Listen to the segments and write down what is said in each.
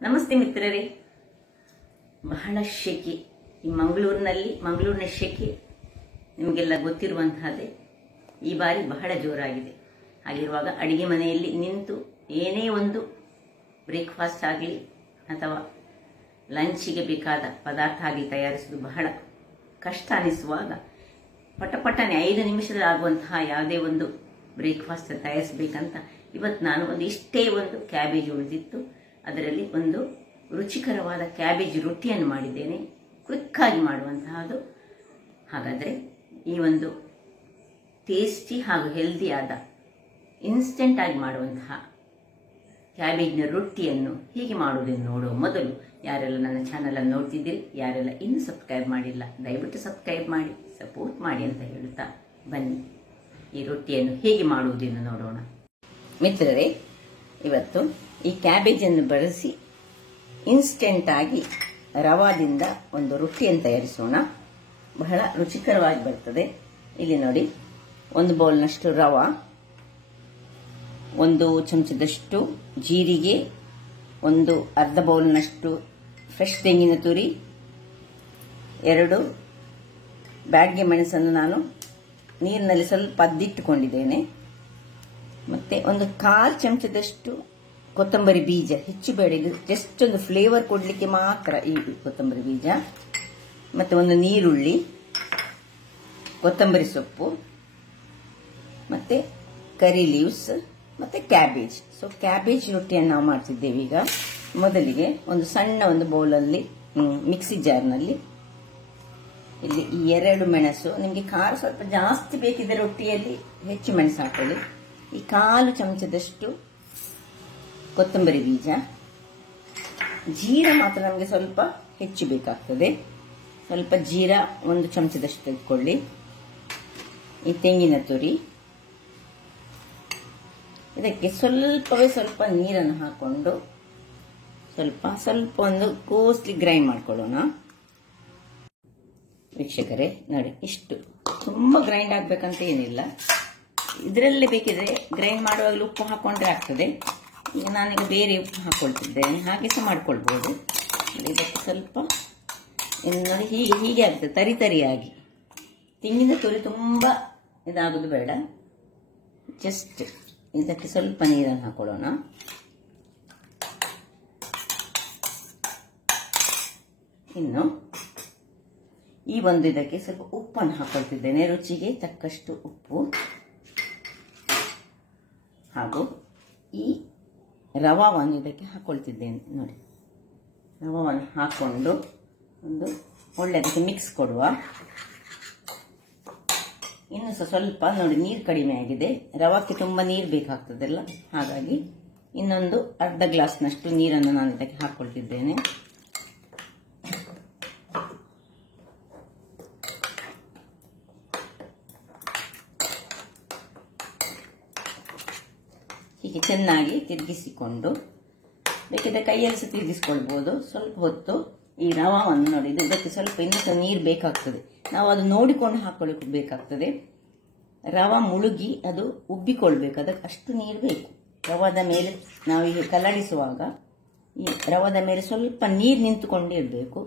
ನಮಸ್ತೆ ಮಿತ್ರರೇ. ಬಹಳ ಶೆಕೆ ಈ ಮಂಗಳೂರಿನ ಶೆಕೆ ನಿಮಗೆಲ್ಲ ಗೊತ್ತಿರುವಂತಹದ್ದೇ. ಈ ಬಾರಿ ಬಹಳ ಜೋರಾಗಿದೆ. ಹಾಗಿರುವಾಗ ಅಡಿಗೆ ಮನೆಯಲ್ಲಿ ನಿಂತು ಏನೇ ಒಂದು ಬ್ರೇಕ್ಫಾಸ್ಟ್ ಆಗಲಿ ಅಥವಾ ಲಂಚಿಗೆ ಬೇಕಾದ ಪದಾರ್ಥ ಆಗಲಿ ತಯಾರಿಸುವುದು ಬಹಳ ಕಷ್ಟ ಅನಿಸುವಾಗ ಪಟಪಟನೆ 5 ನಿಮಿಷದಲ್ಲಿ ಆಗುವಂತಹ ಯಾವುದೇ ಒಂದು ಬ್ರೇಕ್ಫಾಸ್ಟ್ ತಯಾರಿಸಬೇಕಂತ ಇವತ್ತು ನಾನು ಇಷ್ಟೇ ಒಂದು ಕ್ಯಾಬೇಜ್ ಉಳಿದಿತ್ತು, ಅದರಲ್ಲಿ ಒಂದು ರುಚಿಕರವಾದ ಕ್ಯಾಬೇಜ್ ರೊಟ್ಟಿಯನ್ನು ಮಾಡಿದ್ದೇನೆ. ಕ್ವಿಕ್ ಆಗಿ ಮಾಡುವಂತಹದ್ದು. ಹಾಗಾದರೆ ಈ ಒಂದು ಟೇಸ್ಟಿ ಹಾಗೂ ಹೆಲ್ದಿಯಾದ ಇನ್ಸ್ಟೆಂಟ್ ಆಗಿ ಮಾಡುವಂತಹ ಕ್ಯಾಬೇಜ್ನ ರೊಟ್ಟಿಯನ್ನು ಹೇಗೆ ಮಾಡುವುದನ್ನು ನೋಡುವ ಮೊದಲು ಯಾರೆಲ್ಲ ನನ್ನ ಚಾನಲ್ ಅನ್ನು ನೋಡ್ತಿದ್ದೀರಿ, ಯಾರೆಲ್ಲ ಇನ್ನೂ ಸಬ್ಸ್ಕ್ರೈಬ್ ಮಾಡಿಲ್ಲ ದಯವಿಟ್ಟು ಸಬ್ಸ್ಕ್ರೈಬ್ ಮಾಡಿ ಸಪೋರ್ಟ್ ಮಾಡಿ ಅಂತ ಹೇಳುತ್ತಾ ಬನ್ನಿ ಈ ರೊಟ್ಟಿಯನ್ನು ಹೇಗೆ ಮಾಡುವುದನ್ನು ನೋಡೋಣ. ಮಿತ್ರರೇ, ಇವತ್ತು ಈ ಕ್ಯಾಬೇಜನ್ನು ಬಳಸಿ ಇನ್ಸ್ಟೆಂಟ್ ಆಗಿ ರವಾದಿಂದ ಒಂದು ರೊಟ್ಟಿಯನ್ನು ತಯಾರಿಸೋಣ. ಬಹಳ ರುಚಿಕರವಾಗಿ ಬರ್ತದೆ. ಇಲ್ಲಿ ನೋಡಿ, 1 ಬೌಲ್ನಷ್ಟು ರವಾ, 1 ಚಮಚದಷ್ಟು ಜೀರಿಗೆ, 1 ಅರ್ಧ ಬೌಲ್ನಷ್ಟು ಫ್ರೆಶ್ ತೆಂಗಿನ ತುರಿ, 2 ಬ್ಯಾಡ್ಗೆ ಮೆಣಸನ್ನು ನಾನು ನೀರಿನಲ್ಲಿ ಸ್ವಲ್ಪ ಅದ್ದಿಟ್ಟುಕೊಂಡಿದ್ದೇನೆ, ಮತ್ತೆ 1/4 ಚಮಚದಷ್ಟು ಕೊತ್ತಂಬರಿ ಬೀಜ. ಹೆಚ್ಚು ಬೇಡ, ಇದು ಜಸ್ಟ್ ಒಂದು ಫ್ಲೇವರ್ ಕೊಡ್ಲಿಕ್ಕೆ ಮಾತ್ರ ಈ ಕೊತ್ತಂಬರಿ ಬೀಜ, ಮತ್ತೆ 1 ನೀರುಳ್ಳಿ, ಕೊತ್ತಂಬರಿ ಸೊಪ್ಪು, ಮತ್ತೆ ಕರಿ ಲೀವ್ಸ್, ಮತ್ತೆ ಕ್ಯಾಬೇಜ್. ಸೊ ಕ್ಯಾಬೇಜ್ ರೊಟ್ಟಿಯನ್ನು ನಾವು ಮಾಡ್ತಿದ್ದೇವೆ. ಈಗ ಮೊದಲಿಗೆ ಒಂದು ಸಣ್ಣ ಬೌಲಲ್ಲಿ ಮಿಕ್ಸಿ ಜಾರ್ನಲ್ಲಿ ಇಲ್ಲಿ ಈ 2 ಮೆಣಸು, ನಿಮಗೆ ಖಾರ ಸ್ವಲ್ಪ ಜಾಸ್ತಿ ಬೇಕಿದೆ ರೊಟ್ಟಿಯಲ್ಲಿ ಹೆಚ್ಚು ಮೆಣಸು ಹಾಕೊಳ್ಳಿ. ಈ 1/4 ಚಮಚದಷ್ಟು ಕೊತ್ತಂಬರಿ ಬೀಜ, ಜೀರಾ ಮಾತ್ರ ನಮಗೆ ಸ್ವಲ್ಪ ಹೆಚ್ಚು ಬೇಕಾಗ್ತದೆ, ಸ್ವಲ್ಪ ಜೀರಾ 1 ಚಮಚದಷ್ಟು ತೆಗೆದುಕೊಳ್ಳಿ. ಈ ತೆಂಗಿನ ತುರಿ, ಇದಕ್ಕೆ ಸ್ವಲ್ಪ ನೀರನ್ನು ಹಾಕೊಂಡು ಸ್ವಲ್ಪ ಒಂದು ಕೋಸ್ಲಿ ಗ್ರೈಂಡ್ ಮಾಡ್ಕೊಳ್ಳೋಣ. ವೀಕ್ಷಕರೇ ನೋಡಿ, ಇಷ್ಟು ತುಂಬಾ ಗ್ರೈಂಡ್ ಆಗ್ಬೇಕಂತ ಏನಿಲ್ಲ, ಇದರಲ್ಲೇ ಬೇಕಿದ್ರೆ ಗ್ರೈಂಡ್ ಮಾಡುವಾಗಲೂ ಉಪ್ಪು ಹಾಕೊಂಡ್ರೆ ಆಗ್ತದೆ. ಈಗ ನಾನೀಗ ಬೇರೆ ಉಪ್ಪು ಹಾಕೊಳ್ತಿದ್ದೇನೆ, ಹಾಗೆ ಸಹ ಮಾಡ್ಕೊಳ್ಬಹುದು. ಇದಕ್ಕೆ ಸ್ವಲ್ಪ ನೋಡಿ ಹೀಗೆ ಆಗ್ತದೆ, ತರಿಯಾಗಿ. ತೆಂಗಿನ ತುರಿ ತುಂಬಾ ಇದಾಗೋದು ಬೇಡ, ಜಸ್ಟ್ ಇದಕ್ಕೆ ಸ್ವಲ್ಪ ನೀರನ್ನು ಹಾಕೊಳ್ಳೋಣ. ಇನ್ನು ಈ ಇದಕ್ಕೆ ಸ್ವಲ್ಪ ಉಪ್ಪನ್ನು ಹಾಕೊಳ್ತಿದ್ದೇನೆ, ರುಚಿಗೆ ತಕ್ಕಷ್ಟು ಉಪ್ಪು. ಹಾಗೂ ಈ ರವಾವನ್ನು ಇದಕ್ಕೆ ಹಾಕೊಳ್ತಿದ್ದೇನೆ. ನೋಡಿ, ರವಾವನ್ನು ಹಾಕೊಂಡು ಒಂದು ಒಳ್ಳೆದಕ್ಕೆ ಮಿಕ್ಸ್ ಕೊಡುವ. ಇನ್ನು ಸ್ವಲ್ಪ ನೋಡಿ, ನೀರು ಕಡಿಮೆ ಆಗಿದೆ, ರವಕ್ಕೆ ತುಂಬ ನೀರು ಬೇಕಾಗ್ತದಲ್ಲ, ಹಾಗಾಗಿ ಇನ್ನೊಂದು ಅರ್ಧ ಗ್ಲಾಸ್ನಷ್ಟು ನೀರನ್ನು ನಾನು ಇದಕ್ಕೆ ಹಾಕೊಳ್ತಿದ್ದೇನೆ. ಹೀಗೆ ಚೆನ್ನಾಗಿ ತಿರುಗಿಸಿಕೊಂಡು, ಬೇಕಿದ್ರೆ ಕೈಯಲ್ಲಿ ಸಹ ತಿರುಗಿಸಿಕೊಳ್ಬಹುದು. ಸ್ವಲ್ಪ ಹೊತ್ತು ಈ ರವಾವನ್ನು ನೋಡಿ, ಇದಕ್ಕೆ ಸ್ವಲ್ಪ ಇನ್ನೂ ನೀರು ಬೇಕಾಗ್ತದೆ, ನಾವು ಅದು ನೋಡಿಕೊಂಡು ಹಾಕೊಳ್ಳಿಕ್ಕೆ ಬೇಕಾಗ್ತದೆ. ರವಾ ಮುಳುಗಿ ಅದು ಉಬ್ಬಿಕೊಳ್ಬೇಕು, ಅದಕ್ಕೆ ಅಷ್ಟು ನೀರು ಬೇಕು. ರವಾದ ಮೇಲೆ ನಾವು ಈಗ ಕಲಡಿಸುವಾಗ ಈ ರವಾದ ಮೇಲೆ ಸ್ವಲ್ಪ ನೀರು ನಿಂತುಕೊಂಡಿರಬೇಕು,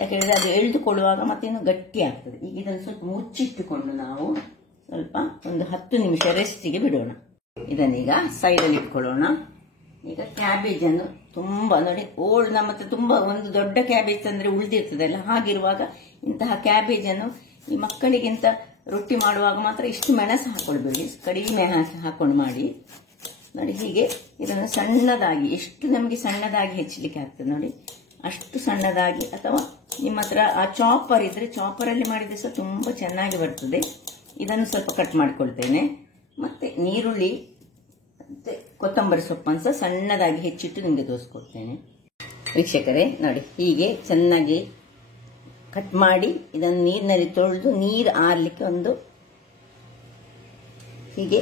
ಯಾಕೆಂದರೆ ಅದು ಎಳೆದುಕೊಳ್ಳುವಾಗ ಮತ್ತೇನು ಗಟ್ಟಿ ಆಗ್ತದೆ. ಈಗ ಇದನ್ನು ಸ್ವಲ್ಪ ಮುಚ್ಚಿಟ್ಟುಕೊಂಡು ನಾವು ಸ್ವಲ್ಪ ಒಂದು 10 ನಿಮಿಷ ರೆಸ್ಟಿಗೆ ಬಿಡೋಣ. ಇದನ್ನೀಗ ಸೈಡಲ್ಲಿ ಇಟ್ಕೊಳ್ಳೋಣ. ಈಗ ಕ್ಯಾಬೇಜ್ ಅನ್ನು ತುಂಬಾ ನೋಡಿ, ನಮ್ಮ ಹತ್ರ ತುಂಬಾ ಒಂದು ದೊಡ್ಡ ಕ್ಯಾಬೇಜ್ ಅಂದ್ರೆ ಉಳಿದಿರ್ತದಲ್ಲ, ಹಾಗಿರುವಾಗ ಇಂತಹ ಕ್ಯಾಬೇಜ್ ಅನ್ನು ಈ ಮಕ್ಕಳಿಗಿಂತ ರೊಟ್ಟಿ ಮಾಡುವಾಗ ಮಾತ್ರ ಇಷ್ಟು ಮೆಣಸು ಹಾಕೊಳ್ಬೇಡಿ, ಕಡಿಮೆ ಹಾಕೊಂಡು ಮಾಡಿ. ನೋಡಿ, ಹೀಗೆ ಇದನ್ನು ಸಣ್ಣದಾಗಿ, ಎಷ್ಟು ನಮಗೆ ಸಣ್ಣದಾಗಿ ಹೆಚ್ಚಲಿಕ್ಕೆ ಆಗ್ತದೆ ನೋಡಿ, ಅಷ್ಟು ಸಣ್ಣದಾಗಿ. ಅಥವಾ ನಿಮ್ಮ ಹತ್ರ ಆ ಚಾಪರ್ ಇದ್ರೆ ಚಾಪರಲ್ಲಿ ಮಾಡಿದ್ರೆ ಸಹ ತುಂಬಾ ಚೆನ್ನಾಗಿ ಬರ್ತದೆ. ಇದನ್ನು ಸ್ವಲ್ಪ ಕಟ್ ಮಾಡ್ಕೊಳ್ತೇನೆ. ಮತ್ತೆ ನೀರುಳ್ಳಿ ಮತ್ತೆ ಕೊತ್ತಂಬರಿ ಸೊಪ್ಪನ್ನು ಸಹ ಸಣ್ಣದಾಗಿ ಹೆಚ್ಚಿಟ್ಟು ನಿಮಗೆ ತೋರಿಸ್ಕೊಡ್ತೇನೆ. ವೀಕ್ಷಕರೇ ನೋಡಿ, ಹೀಗೆ ಚೆನ್ನಾಗಿ ಕಟ್ ಮಾಡಿ ಇದನ್ನು ನೀರಿನಲ್ಲಿ ತೊಳೆದು ನೀರು ಆರ್ಲಿಕ್ಕೆ ಹೀಗೆ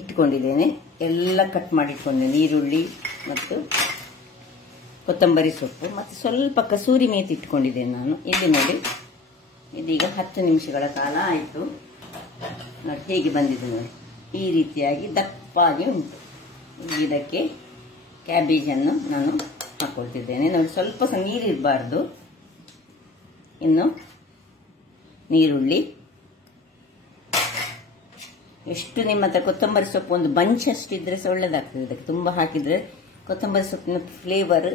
ಇಟ್ಕೊಂಡಿದ್ದೇನೆ. ಎಲ್ಲ ಕಟ್ ಮಾಡಿ ಇಟ್ಕೊಂಡಿದ್ದೇನೆ, ಈರುಳ್ಳಿ ಮತ್ತು ಕೊತ್ತಂಬರಿ ಸೊಪ್ಪು ಮತ್ತು ಸ್ವಲ್ಪ ಕಸೂರಿ ಮೇಥಿ ಇಟ್ಕೊಂಡಿದ್ದೇನೆ ನಾನು. ಇಲ್ಲಿ ನೋಡಿ, ಇದೀಗ 10 ನಿಮಿಷಗಳ ಕಾಲ ಆಯಿತು. ನೋಡಿ ಹೇಗೆ ಬಂದಿದೆ ನೋಡಿ, ಈ ರೀತಿಯಾಗಿ ದಪ್ಪಾಗಿ ಉಂಟು. ಇದಕ್ಕೆ ಕ್ಯಾಬೇಜ್ ಅನ್ನು ನಾನು ಹಾಕುತ್ತೇನೆ. ಮಾಡ್ಕೊಳ್ತಿದ್ದೇನೆ ನೋಡಿ. ಸ್ವಲ್ಪ ಸಹ ನೀರಿರಬಾರ್ದು. ಇನ್ನು ನೀರುಳ್ಳಿ, ಎಷ್ಟು ನಿಮ್ಮ ಹತ್ರ ಕೊತ್ತಂಬರಿ ಸೊಪ್ಪು ಒಂದು ಬಂಚ್ ಅಷ್ಟಿದ್ರೆ ಸಹ ಒಳ್ಳೇದಾಗ್ತದೆ. ಇದಕ್ಕೆ ತುಂಬಾ ಹಾಕಿದ್ರೆ ಕೊತ್ತಂಬರಿ ಸೊಪ್ಪಿನ ಫ್ಲೇವರ್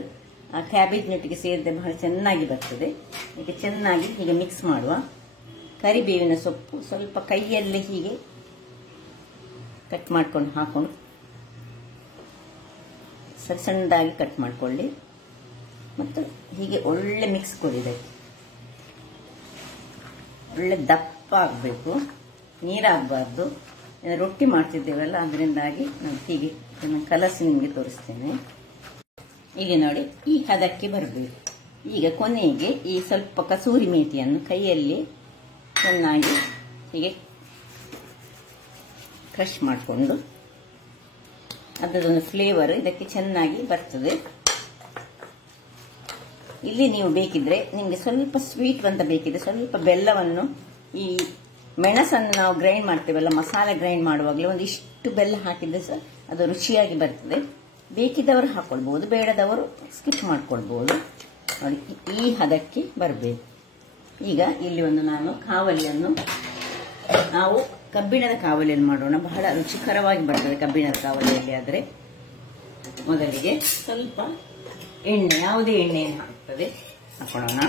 ಆ ಕ್ಯಾಬೇಜ್ನೊಟ್ಟಿಗೆ ಸೇರಿದ್ರೆ ಬಹಳ ಚೆನ್ನಾಗಿ ಬರ್ತದೆ. ಈಗ ಚೆನ್ನಾಗಿ ಹೀಗೆ ಮಿಕ್ಸ್ ಮಾಡುವ. ಕರಿಬೇವಿನ ಸೊಪ್ಪು ಸ್ವಲ್ಪ ಕೈಯಲ್ಲೇ ಹೀಗೆ ಕಟ್ ಮಾಡ್ಕೊಂಡು ಹಾಕೊಂಡು ಸಣ್ಣದಾಗಿ ಕಟ್ ಮಾಡ್ಕೊಳ್ಳಿ ಮತ್ತು ಹೀಗೆ ಒಳ್ಳೆ ಮಿಕ್ಸ್ ಕೊಡಿ. ಇದಕ್ಕೆ ಒಳ್ಳೆ ದಪ್ಪ ಆಗಬೇಕು, ನೀರಾಗಬಾರ್ದು. ರೊಟ್ಟಿ ಮಾಡ್ತಿದ್ದೇವಲ್ಲ ಅದರಿಂದಾಗಿ ನಾನು ಹೀಗೆ ಕಲಸಿ ನಿಮಗೆ ತೋರಿಸ್ತೇನೆ. ಈಗ ನೋಡಿ ಈ ಹದಕ್ಕೆ ಬರಬೇಕು. ಈಗ ಕೊನೆಗೆ ಈ ಸ್ವಲ್ಪ ಕಸೂರಿ ಮೇಥಿಯನ್ನು ಕೈಯಲ್ಲಿ ಚೆನ್ನಾಗಿ ಹೀಗೆ ಕ್ರಷ್ ಮಾಡಿಕೊಂಡು ಅದರದೊಂದು ಫ್ಲೇವರ್ ಇದಕ್ಕೆ ಚೆನ್ನಾಗಿ ಬರ್ತದೆ. ಇಲ್ಲಿ ನೀವು ಬೇಕಿದ್ರೆ ನಿಮಗೆ ಸ್ವಲ್ಪ ಸ್ವೀಟ್ ಅಂತ ಬೇಕಿದ್ರೆ ಸ್ವಲ್ಪ ಬೆಲ್ಲವನ್ನು, ಈ ಮೆಣಸನ್ನು ನಾವು ಗ್ರೈಂಡ್ ಮಾಡ್ತೇವಲ್ಲ ಮಸಾಲೆ ಗ್ರೈಂಡ್ ಮಾಡುವಾಗಲೇ ಒಂದಿಷ್ಟು ಬೆಲ್ಲ ಹಾಕಿದ್ರೆ ಸಹ ಅದು ರುಚಿಯಾಗಿ ಬರ್ತದೆ. ಬೇಕಿದ್ದವರು ಹಾಕೊಳ್ಬಹುದು, ಬೇಡದವರು ಸ್ಕಿಪ್ ಮಾಡ್ಕೊಳ್ಬಹುದು. ನೋಡಿ ಈ ಹದಕ್ಕೆ ಬರಬೇಕು. ಈಗ ಇಲ್ಲಿ ಒಂದು ನಾನು ಕಾವಲಿಯನ್ನು, ನಾವು ಕಬ್ಬಿಣದ ಕಾವಲಿಯಲ್ಲಿ ಮಾಡೋಣ, ಬಹಳ ರುಚಿಕರವಾಗಿ ಬರ್ತದೆ ಕಬ್ಬಿಣದ ಕಾವಲಿಯಲ್ಲಿ. ಆದರೆ ಮೊದಲಿಗೆ ಸ್ವಲ್ಪ ಎಣ್ಣೆ, ಯಾವುದೇ ಎಣ್ಣೆಯನ್ನು ಹಾಕ್ತದೆ ಹಾಕೊಳ್ಳೋಣ.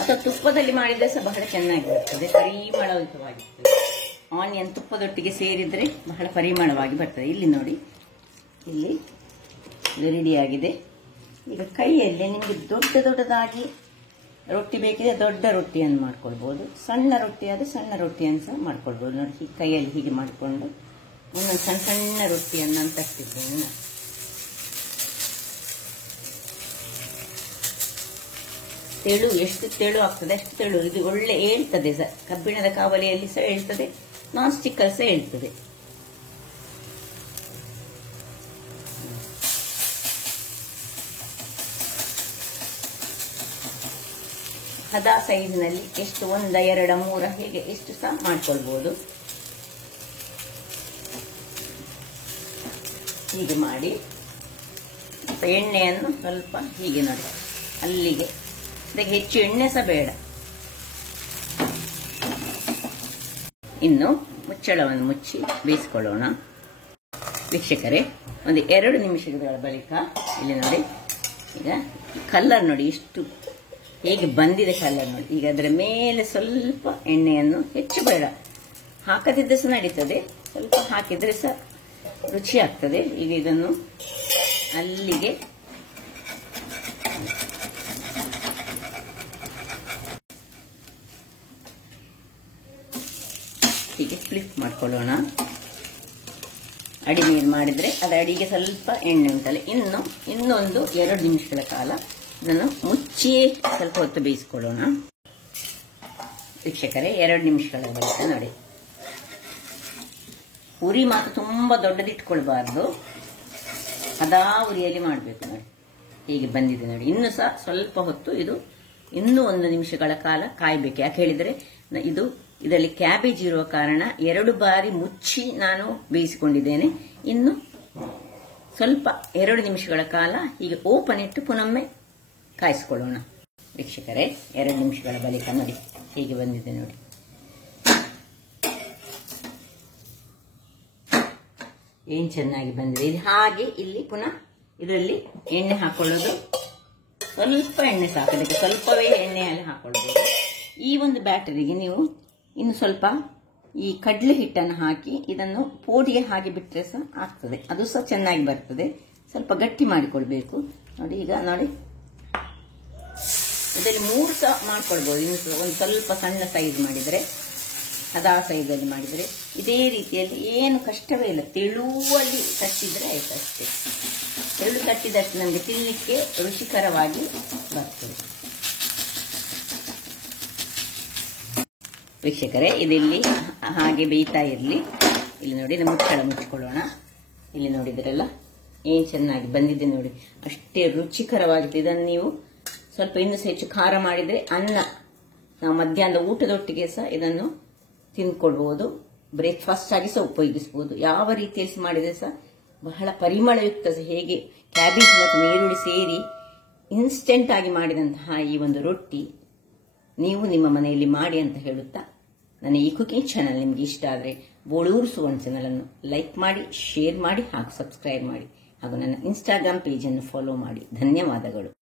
ಅಥವಾ ತುಪ್ಪದಲ್ಲಿ ಮಾಡಿದ್ರೆ ಸಹ ಬಹಳ ಚೆನ್ನಾಗಿ ಬರ್ತದೆ, ಪರಿಮಳಯುತವಾಗಿರ್ತದೆ. ಆನಿಯನ್ ತುಪ್ಪದೊಟ್ಟಿಗೆ ಸೇರಿದ್ರೆ ಬಹಳ ಪರಿಮಳವಾಗಿ ಬರ್ತದೆ. ಇಲ್ಲಿ ನೋಡಿ, ಇಲ್ಲಿ ರೆಡಿಯಾಗಿದೆ. ಈಗ ಕೈಯಲ್ಲಿ ನಿಮಗೆ ದೊಡ್ಡದಾಗಿ ರೊಟ್ಟಿ ಬೇಕಿದ್ರೆ ದೊಡ್ಡ ರೊಟ್ಟಿಯನ್ನು ಮಾಡ್ಕೊಳ್ಬಹುದು, ಸಣ್ಣ ರೊಟ್ಟಿ ಆದರೆ ಸಣ್ಣ ರೊಟ್ಟಿಯನ್ನು ಸಹ ಮಾಡ್ಕೊಳ್ಬಹುದು. ನೋಡಿ ಕೈಯಲ್ಲಿ ಹೀಗೆ ಮಾಡಿಕೊಂಡು ಒಂದೊಂದು ಸಣ್ಣ ಸಣ್ಣ ರೊಟ್ಟಿಯನ್ನು ನಾನು ತರ್ತಿದ್ದೇನೆ. ತೆಳು, ಎಷ್ಟು ತೆಳು ಆಗ್ತದೆ ಅಷ್ಟು ತೆಳು. ಇದು ಒಳ್ಳೆ ಏಳ್ತದೆ ಸಹ, ಕಬ್ಬಿಣದ ಕಾವಲಿಯಲ್ಲಿ ಸಹ ಹೇಳ್ತದೆ, ನಾನ್ ಸ್ಟಿಕ್ ಅಲ್ಲಿ ಸಹ ಹೇಳ್ತದೆ. ಹದ ಸೈಜ್ನಲ್ಲಿ ಎಷ್ಟು, 1, 2, 3 ಹೀಗೆ ಎಷ್ಟು ಸಹ ಮಾಡ್ಕೊಳ್ಬಹುದು. ಹೀಗೆ ಮಾಡಿ ಎಣ್ಣೆಯನ್ನು ಸ್ವಲ್ಪ ಹೀಗೆ ನೋಡಿ ಅಲ್ಲಿಗೆ, ಅದಕ್ಕೆ ಹೆಚ್ಚು ಎಣ್ಣೆ ಸಹ ಬೇಡ. ಇನ್ನು ಮುಚ್ಚಳವನ್ನು ಮುಚ್ಚಿ ಬೇಯಿಸಿಕೊಳ್ಳೋಣ. ವೀಕ್ಷಕರೇ, ಒಂದು 2 ನಿಮಿಷಗಳ ಬಳಿಕ ಇಲ್ಲಿ ನೋಡಿ, ಈಗ ಕಲರ್ ನೋಡಿ ಎಷ್ಟು ಹೇಗೆ ಬಂದಿದೆ ಕಲರ್ ನೋಡಿ. ಈಗ ಅದರ ಮೇಲೆ ಸ್ವಲ್ಪ ಎಣ್ಣೆಯನ್ನು, ಹೆಚ್ಚು ಬೇಡ, ಹಾಕದಿದ್ದರೆ ಸಹ ನಡೀತದೆ, ಸ್ವಲ್ಪ ಹಾಕಿದ್ರೆ ಸಹ ರುಚಿ ಆಗ್ತದೆ. ಈಗ ಇದನ್ನು ಅಲ್ಲಿಗೆ ಹೀಗೆ ಫ್ಲಿಪ್ ಮಾಡ್ಕೊಳ್ಳೋಣ. ಅಡಿ ನೀರು ಮಾಡಿದ್ರೆ ಅದು ಅಡಿಗೆ ಸ್ವಲ್ಪ ಎಣ್ಣೆ ಉಂಟಲ್ಲ, ಇನ್ನೊಂದು 2 ನಿಮಿಷಗಳ ಕಾಲ ಇದನ್ನು ಮುಚ್ಚಿಯೇ ಸ್ವಲ್ಪ ಹೊತ್ತು ಬೇಯಿಸಿಕೊಳ್ಳೋಣ. ವೀಕ್ಷಕರೇ, 2 ನಿಮಿಷಗಳ ಬಳಿಕ ನೋಡಿ, ಉರಿ ಮಾತ್ರ ತುಂಬಾ ದೊಡ್ಡದಿಟ್ಕೊಳ್ಬಾರ್ದು, ಅದಾ ಉರಿಯಲ್ಲಿ ಮಾಡಬೇಕು. ನೋಡಿ ಹೀಗೆ ಬಂದಿದೆ ನೋಡಿ. ಇನ್ನು ಸಹ ಸ್ವಲ್ಪ ಹೊತ್ತು ಇದು ಇನ್ನೂ 1 ನಿಮಿಷಗಳ ಕಾಲ ಕಾಯಬೇಕು. ಯಾಕೆ ಹೇಳಿದ್ರೆ ಇದರಲ್ಲಿ ಕ್ಯಾಬೇಜ್ ಇರುವ ಕಾರಣ 2 ಬಾರಿ ಮುಚ್ಚಿ ನಾನು ಬೇಯಿಸಿಕೊಂಡಿದ್ದೇನೆ. ಇನ್ನು ಸ್ವಲ್ಪ 2 ನಿಮಿಷಗಳ ಕಾಲ ಹೀಗೆ ಓಪನ್ ಇಟ್ಟು ಪುನೊಮ್ಮೆ ಕಾಯಿಸಿಕೊಳ್ಳೋಣ. ವೀಕ್ಷಕರೇ, 2 ನಿಮಿಷಗಳ ಬಳಿಕ ನೋಡಿ ಹೀಗೆ ಬಂದಿದೆ ನೋಡಿ. ಏನ್ ಚೆನ್ನಾಗಿ ಬಂದಿದೆ ಇದು. ಹಾಗೆ ಇಲ್ಲಿ ಪುನಃ ಇದರಲ್ಲಿ ಎಣ್ಣೆ ಹಾಕೊಳ್ಳೋದು, ಸ್ವಲ್ಪ ಎಣ್ಣೆ ಸಾಕು, ಅದಕ್ಕೆ ಸ್ವಲ್ಪವೇ ಎಣ್ಣೆಯಲ್ಲಿ ಹಾಕೊಳ್ಬಹುದು. ಈ ಒಂದು ಬ್ಯಾಟರಿಗೆ ನೀವು ಇನ್ನು ಸ್ವಲ್ಪ ಈ ಕಡಲೆ ಹಿಟ್ಟನ್ನು ಹಾಕಿ ಇದನ್ನು ಪೋಡಿಗೆ ಹಾಗೆ ಬಿಟ್ಟರೆ ಸಹ ಆಗ್ತದೆ, ಅದು ಸಹ ಚೆನ್ನಾಗಿ ಬರ್ತದೆ. ಸ್ವಲ್ಪ ಗಟ್ಟಿ ಮಾಡಿಕೊಳ್ಬೇಕು ನೋಡಿ. ಈಗ ನೋಡಿ, ಇದರಲ್ಲಿ 3 ಸಹ ಮಾಡ್ಕೊಳ್ಬಹುದು. ಇನ್ನು ಒಂದು ಸ್ವಲ್ಪ ಸಣ್ಣ ಸೈಜ್ ಮಾಡಿದರೆ, ಅದಾ ಸೈಜಲ್ಲಿ ಮಾಡಿದರೆ ಇದೇ ರೀತಿಯಲ್ಲಿ ಏನು ಕಷ್ಟವೇ ಇಲ್ಲ. ತೆಳುವಲ್ಲಿ ತಟ್ಟಿದ್ರೆ ಆಯ್ತು ಅಷ್ಟೇ. ತೆಳು ತಟ್ಟಿದಷ್ಟು ನಮಗೆ ತಿನ್ನಲಿಕ್ಕೆ ರುಚಿಕರವಾಗಿ ಬರ್ತದೆ. ವೀಕ್ಷಕರೇ, ಇದರಲ್ಲಿ ಹಾಗೆ ಬೇಯ್ತಾ ಇರಲಿ. ಇಲ್ಲಿ ನೋಡಿ, ಮುಚ್ಚಳ ಮುಚ್ಚಿಕೊಳ್ಳೋಣ. ಇಲ್ಲಿ ನೋಡಿದ್ರಲ್ಲ ಏನ್ ಚೆನ್ನಾಗಿ ಬಂದಿದೆ ನೋಡಿ, ಅಷ್ಟೇ ರುಚಿಕರವಾಗಿದೆ. ಇದನ್ನು ನೀವು ಸ್ವಲ್ಪ ಇನ್ನೂ ಸಹ ಹೆಚ್ಚು ಖಾರ ಮಾಡಿದ್ರೆ ನಾವು ಮಧ್ಯಾಹ್ನದ ಊಟದೊಟ್ಟಿಗೆ ಸಹ ಇದನ್ನು ತಿಂದ್ಕೊಳ್ಬಹುದು, ಬ್ರೇಕ್ಫಾಸ್ಟ್ ಆಗಿ ಸಹ ಉಪಯೋಗಿಸಬಹುದು. ಯಾವ ರೀತಿಯಲ್ಲಿ ಮಾಡಿದ್ರೆ ಸಹ ಬಹಳ ಪರಿಮಳಯುಕ್ತ, ಹೇಗೆ ಕ್ಯಾಬೇಜ್ ಮತ್ತು ನೀರುಳ್ಳಿ ಸೇರಿ ಇನ್ಸ್ಟೆಂಟ್ ಆಗಿ ಮಾಡಿದಂತಹ ಈ ಒಂದು ರೊಟ್ಟಿ ನೀವು ನಿಮ್ಮ ಮನೆಯಲ್ಲಿ ಮಾಡಿ ಅಂತ ಹೇಳುತ್ತಾ, ನನ್ನ ಈ ಕುಕಿಂಗ್ ಚಾನಲ್ ನಿಮಗೆ ಇಷ್ಟ ಆದರೆ ಬೋಳೂರು ಸುವರ್ಣ ಚಾನಲ್ ಅನ್ನು ಲೈಕ್ ಮಾಡಿ, ಶೇರ್ ಮಾಡಿ ಹಾಗೂ ಸಬ್ಸ್ಕ್ರೈಬ್ ಮಾಡಿ ಹಾಗೂ ನನ್ನ ಇನ್ಸ್ಟಾಗ್ರಾಮ್ ಪೇಜ್ ಅನ್ನು ಫಾಲೋ ಮಾಡಿ. ಧನ್ಯವಾದಗಳು.